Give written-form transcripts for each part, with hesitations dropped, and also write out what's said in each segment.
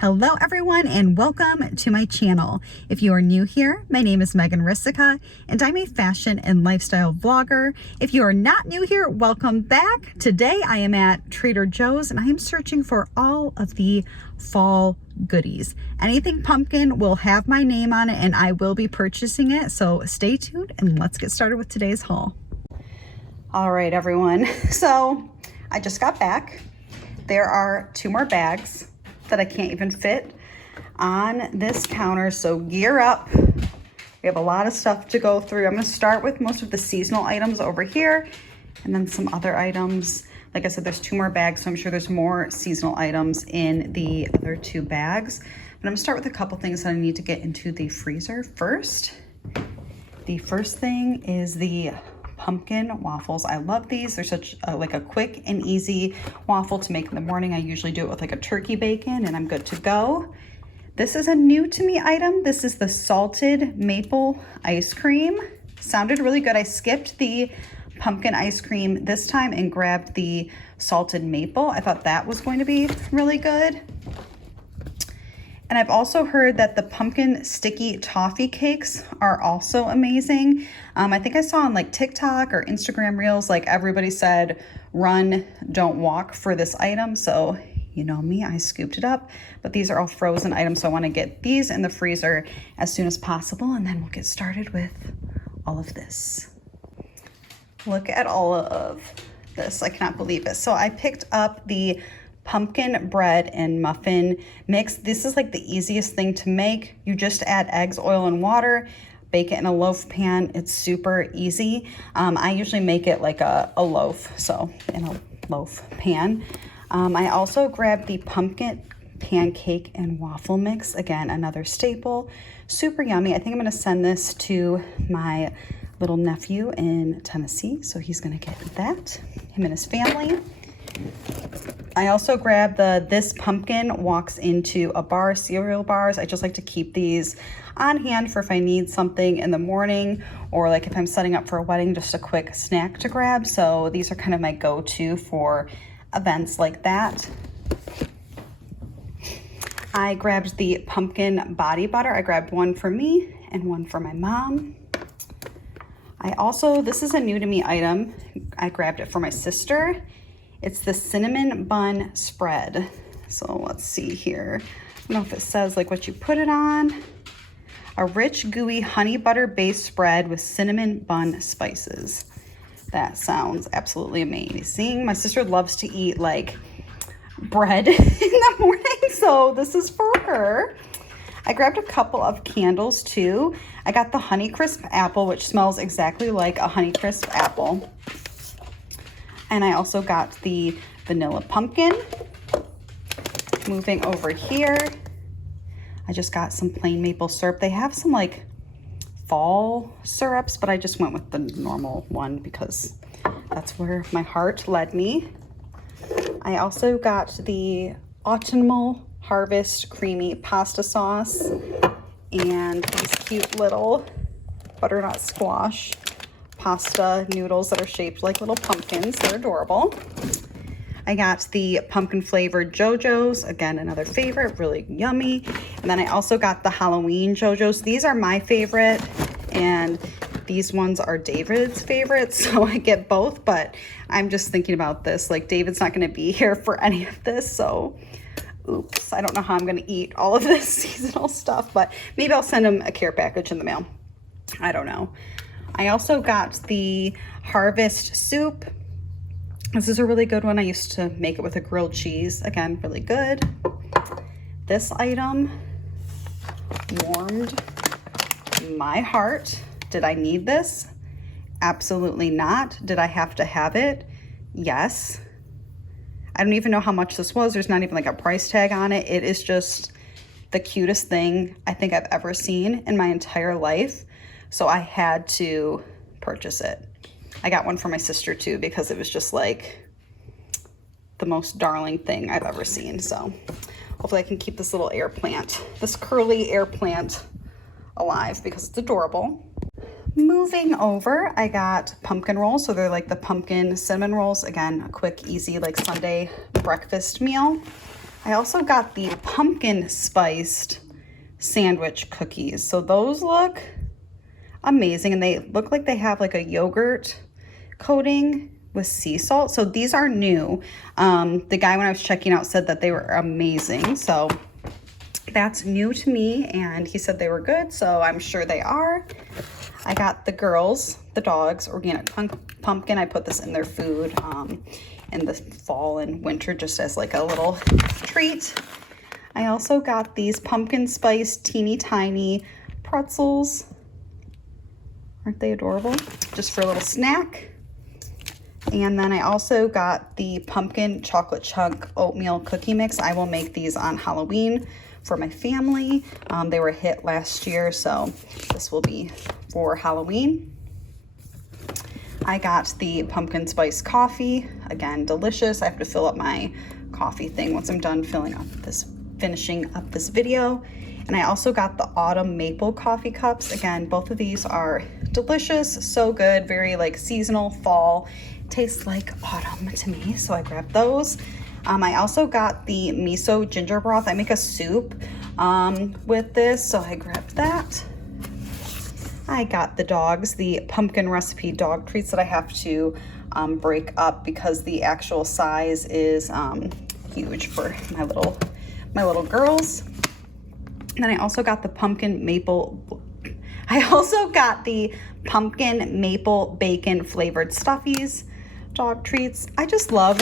Hello everyone and welcome to my channel. If you are new here, my name is Megan Rissica and I'm a fashion and lifestyle vlogger. If you are not new here, welcome back. Today I am at Trader Joe's and I am searching for all of the fall goodies. Anything pumpkin will have my name on it and I will be purchasing it. So stay tuned and let's get started with today's haul. All right everyone, so I just got back. There are 2 more bags that I can't even fit on this counter, so gear up. We have a lot of stuff to go through. I'm going to start with most of the seasonal items over here and then some other items. Like I said, there's 2 more bags, so I'm sure there's more seasonal items in the other 2 bags. But I'm going to start with a couple things that I need to get into the freezer first. The first thing is the pumpkin waffles. I love these. They're such like a quick and easy waffle to make in the morning. I usually do it with like a turkey bacon and I'm good to go. This is a new to me item. This is the salted maple ice cream. Sounded really good. I skipped the pumpkin ice cream this time and grabbed the salted maple. I thought that was going to be really good. And I've also heard that the pumpkin sticky toffee cakes are also amazing. I think I saw on like TikTok or Instagram Reels, like everybody said, run, don't walk for this item. So you know me, I scooped it up, but these are all frozen items. So I want to get these in the freezer as soon as possible. And then we'll get started with all of this. Look at all of this. I cannot believe it. So I picked up the pumpkin bread and muffin mix. This is like the easiest thing to make. You just add eggs, oil, and water, bake it in a loaf pan. It's super easy. I usually make it like a loaf, so in a loaf pan. I also grabbed the pumpkin pancake and waffle mix. Again, another staple, super yummy. I think I'm gonna send this to my little nephew in Tennessee, so he's gonna get that, him and his family. I also grabbed the This Pumpkin Walks Into a Bar cereal bars. I just like to keep these on hand for if I need something in the morning or like if I'm setting up for a wedding, just a quick snack to grab. So these are kind of my go-to for events like that. I grabbed the pumpkin body butter. I grabbed one for me and one for my mom. I also, this is a new to me item. I grabbed it for my sister. It's the cinnamon bun spread. So let's see here. I don't know if it says like what you put it on. A rich, gooey honey butter based spread with cinnamon bun spices. That sounds absolutely amazing. My sister loves to eat like bread in the morning, so this is for her. I grabbed a couple of candles too. I got the Honeycrisp apple, which smells exactly like a Honeycrisp apple. And I also got the vanilla pumpkin. Moving over here, I just got some plain maple syrup. They have some like fall syrups, but I just went with the normal one because that's where my heart led me. I also got the Autumnal Harvest creamy pasta sauce and these cute little butternut squash pasta noodles that are shaped like little pumpkins. They're adorable. I got the pumpkin flavored JoJo's, again another favorite, really yummy. And then I also got the Halloween JoJo's. These are my favorite and these ones are David's favorite, so I get both, but I'm just thinking about this, like David's not going to be here for any of this, so oops, I don't know how I'm going to eat all of this seasonal stuff, but maybe I'll send him a care package in the mail. I don't know. I also got the Harvest soup. This is a really good one. I used to make it with a grilled cheese. Again, really good. This item warmed my heart. Did I need this? Absolutely not. Did I have to have it? Yes. I don't even know how much this was. There's not even like a price tag on it. It is just the cutest thing I think I've ever seen in my entire life. So I had to purchase it. I got one for my sister too because it was just like the most darling thing I've ever seen. So hopefully I can keep this little air plant, this curly air plant alive because it's adorable. Moving over, I got pumpkin rolls. So they're like the pumpkin cinnamon rolls. Again, a quick, easy, like Sunday breakfast meal. I also got the pumpkin spiced sandwich cookies. So those look amazing, and they look like they have like a yogurt coating with sea salt. So these are new. The guy when I was checking out said that they were amazing. So that's new to me, and he said they were good, so I'm sure they are. I got the girls, the dogs, organic pumpkin. I put this in their food in the fall and winter just as like a little treat. I also got these pumpkin spice teeny tiny pretzels. Aren't they adorable? Just for a little snack. And then I also got the pumpkin chocolate chunk oatmeal cookie mix. I will make these on Halloween for my family. They were a hit last year, so this will be for Halloween. I got the pumpkin spice coffee. Again, delicious. I have to fill up my coffee thing once I'm done finishing up this video. And I also got the autumn maple coffee cups. Again, both of these are delicious, so good, very like seasonal fall. Tastes like autumn to me, so I grabbed those. I also got the miso ginger broth. I make a soup with this, so I grabbed that. I got the dogs the pumpkin recipe dog treats that I have to break up because the actual size is huge for my little girls. And then I also got the pumpkin maple bacon flavored stuffies dog treats. I just love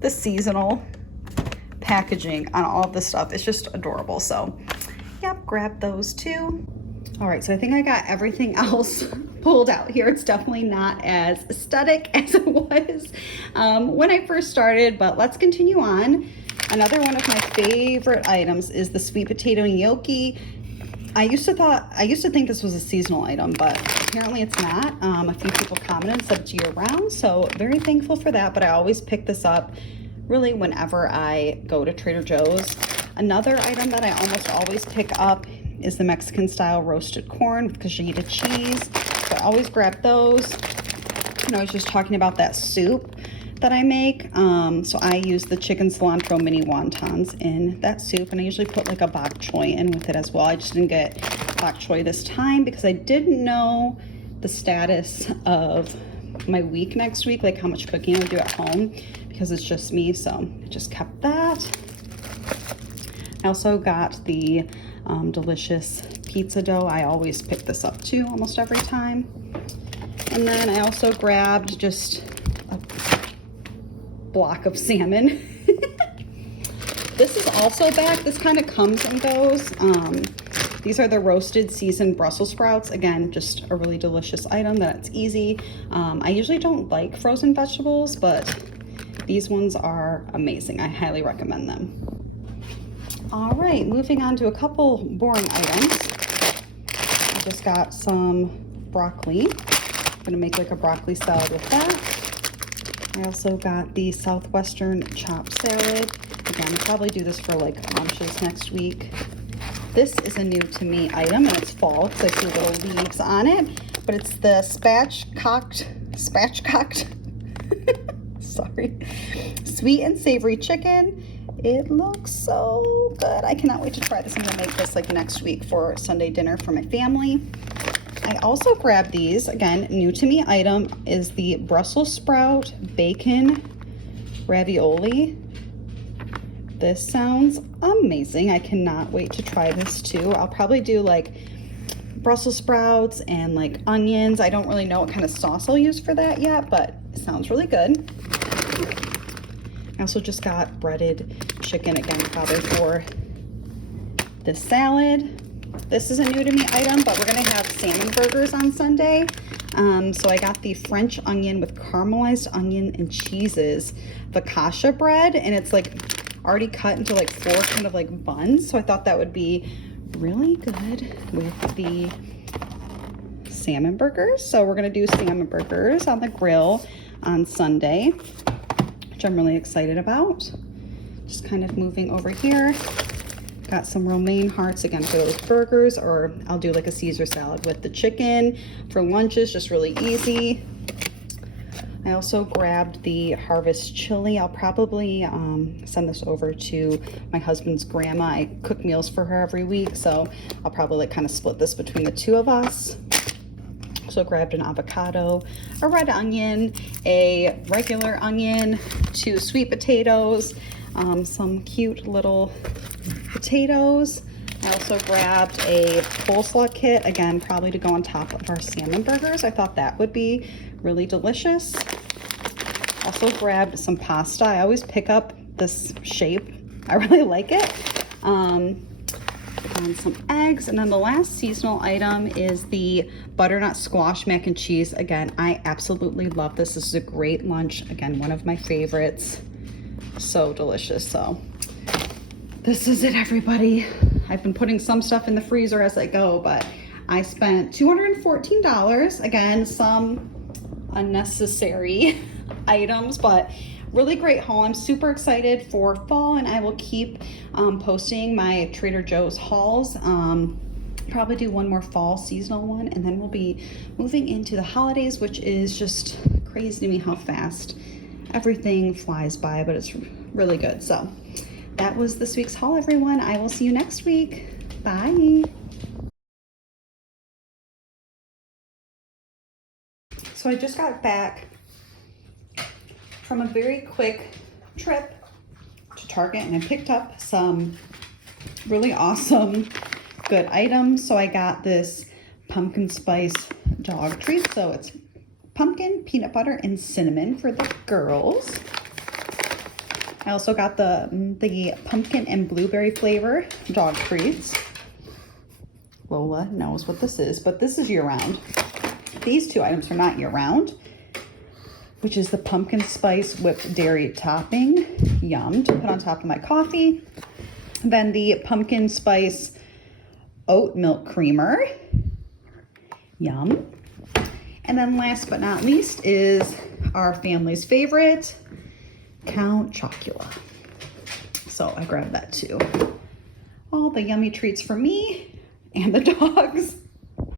the seasonal packaging on all of this stuff. It's just adorable. So yep, grab those too. All right, so I think I got everything else pulled out here. It's definitely not as aesthetic as it was when I first started, but let's continue on. Another one of my favorite items is the sweet potato gnocchi. I used to think this was a seasonal item, but apparently it's not. A few people commented and said it's year round, so very thankful for that, but I always pick this up really whenever I go to Trader Joe's. Another item that I almost always pick up is the Mexican style roasted corn with cajita cheese. So I always grab those. And I was just talking about that soup that I make. So I use the chicken cilantro mini wontons in that soup, and I usually put like a bok choy in with it as well. I just didn't get bok choy this time because I didn't know the status of my week next week, like how much cooking I would do at home, because it's just me, so I just kept that. I also got the delicious pizza dough. I always pick this up too, almost every time. And then I also grabbed just a block of salmon. This is also back. This kind of comes and goes. These are the roasted seasoned Brussels sprouts. Again, just a really delicious item that's easy. I usually don't like frozen vegetables, but these ones are amazing. I highly recommend them. All right, moving on to a couple boring items. I just got some broccoli. I'm gonna make like a broccoli salad with that. I also got the Southwestern chopped salad. Again, I'll probably do this for like lunches next week. This is a new to me item, and it's fall because I see little leaves on it, but it's the spatchcocked, sorry, sweet and savory chicken. It looks so good. I cannot wait to try this. I'm gonna make this like next week for Sunday dinner for my family. I also grabbed these, again, new to me item is the Brussels sprout bacon ravioli. This sounds amazing. I cannot wait to try this too. I'll probably do like Brussels sprouts and like onions. I don't really know what kind of sauce I'll use for that yet, but it sounds really good. I also just got breaded chicken, again, probably for this salad. This is a new to me item, but we're gonna have salmon burgers on Sunday. So I got the French onion with caramelized onion and cheeses focaccia bread, and it's like already cut into like 4 kind of like buns. So I thought that would be really good with the salmon burgers. So we're gonna do salmon burgers on the grill on Sunday, which I'm really excited about. Just kind of moving over here. Got some romaine hearts, again, for those burgers, or I'll do like a Caesar salad with the chicken for lunches, just really easy. I also grabbed the Harvest chili. I'll probably send this over to my husband's grandma. I cook meals for her every week, so I'll probably like kind of split this between the two of us. So grabbed an avocado, a red onion, a regular onion, 2 sweet potatoes, some cute little potatoes. I also grabbed a coleslaw kit, again, probably to go on top of our salmon burgers. I thought that would be really delicious. Also grabbed some pasta. I always pick up this shape. I really like it. And some eggs, and then the last seasonal item is the butternut squash mac and cheese. Again, I absolutely love this. This is a great lunch. Again, one of my favorites. So delicious. So this is it, everybody. I've been putting some stuff in the freezer as I go, but I spent $214. Again, some unnecessary items, but really great haul. I'm super excited for fall, and I will keep posting my Trader Joe's hauls. Probably do one more fall seasonal one, and then we'll be moving into the holidays, which is just crazy to me how fast everything flies by, but it's really good. So that was this week's haul, everyone. I will see you next week. Bye. So I just got back from a very quick trip to Target, and I picked up some really awesome good items. So I got this pumpkin spice dog treat. So it's pumpkin, peanut butter, and cinnamon for the girls. I also got the pumpkin and blueberry flavor dog treats. Lola knows what this is, but this is year-round. These two items are not year-round, which is the pumpkin spice whipped dairy topping, yum, to put on top of my coffee. Then the pumpkin spice oat milk creamer, yum. And then last but not least is our family's favorite, Count Chocula. So I grabbed that too. All the yummy treats for me and the dogs.